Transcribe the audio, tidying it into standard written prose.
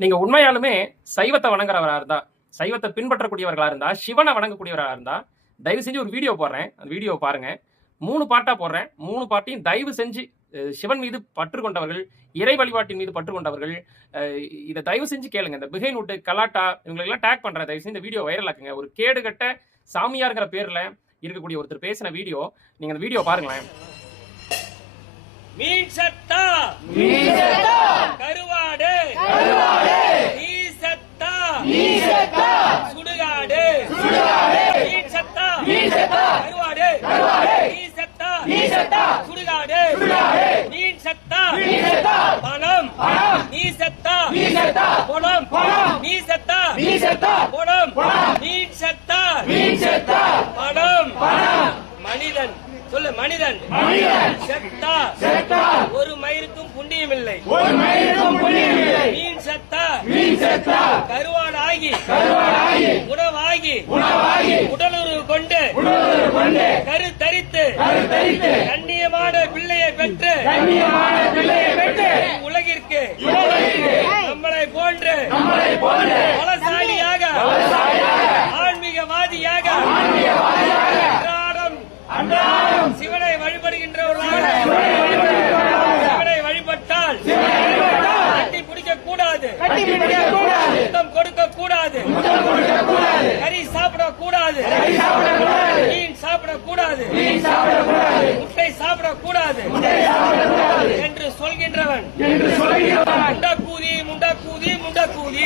நீங்க உண்மையாலுமே சைவத்தை வணங்குறவரா இருந்தா, சைவத்தை பின்பற்றக்கூடியவர்களா இருந்தா, சிவனை வணங்கக்கூடியவரா இருந்தா, தயவு செஞ்சு ஒரு வீடியோ போடுறேன், அந்த வீடியோ பாருங்க. 3 பாட்டா போடுறேன். 3 பாட்டையும் தயவு செஞ்சு சிவன் மீது பற்று கொண்டவர்கள், இறை வழிபாட்டின் மீது பற்று கொண்டவர்கள், இதை தயவு செஞ்சு கேளுங்க. இந்த பிஹைண்ட் வுட், கலாட்டா இவங்களெல்லாம் டேக் பண்றேன். தயவு செஞ்சு இந்த வீடியோ வைரல் ஆக்குங்க. ஒரு கேடுகட்ட சாமியார்ங்கிற பேர்ல இருக்கக்கூடிய ஒருத்தர் பேசின வீடியோ, நீங்க அந்த வீடியோ பாருங்களேன். மீன் சத்தா கருவாடு நீசத்தா சுடுகாடு மீன் சத்தா கருவாடு நீசத்தா சுடுகாடு மீன் சத்தா பணம் நீசத்தா பணம் நீசத்தா பணம் மீன் சத்தா பணம் மனிதன் சொல்லு மனிதன் செத்தா ஒரு மயிருக்கும் புண்ணியம் இல்லை மீன் செத்தா கருவாடாகி உணவாகி உடலுறவு கொண்டு கருத்தரித்து கண்ணியமான பிள்ளையை பெற்று உலகிற்கு நம்மளை போன்று பலசாலியாக ஆன்மீகவாதியாக சிவனை வழிபடுகின்றவர்களாக சிவனை வழிபட்டால் கட்டி பிடிக்க கூடாது, முத்தம் கொடுக்க கூடாது, கறி சாப்பிடக்கூடாது, மீன் சாப்பிடக்கூடாது, முட்டை சாப்பிடக்கூடாது என்று சொல்கின்றவன் முண்டக்கூதி முண்டக்கூதி முண்டக்கூதி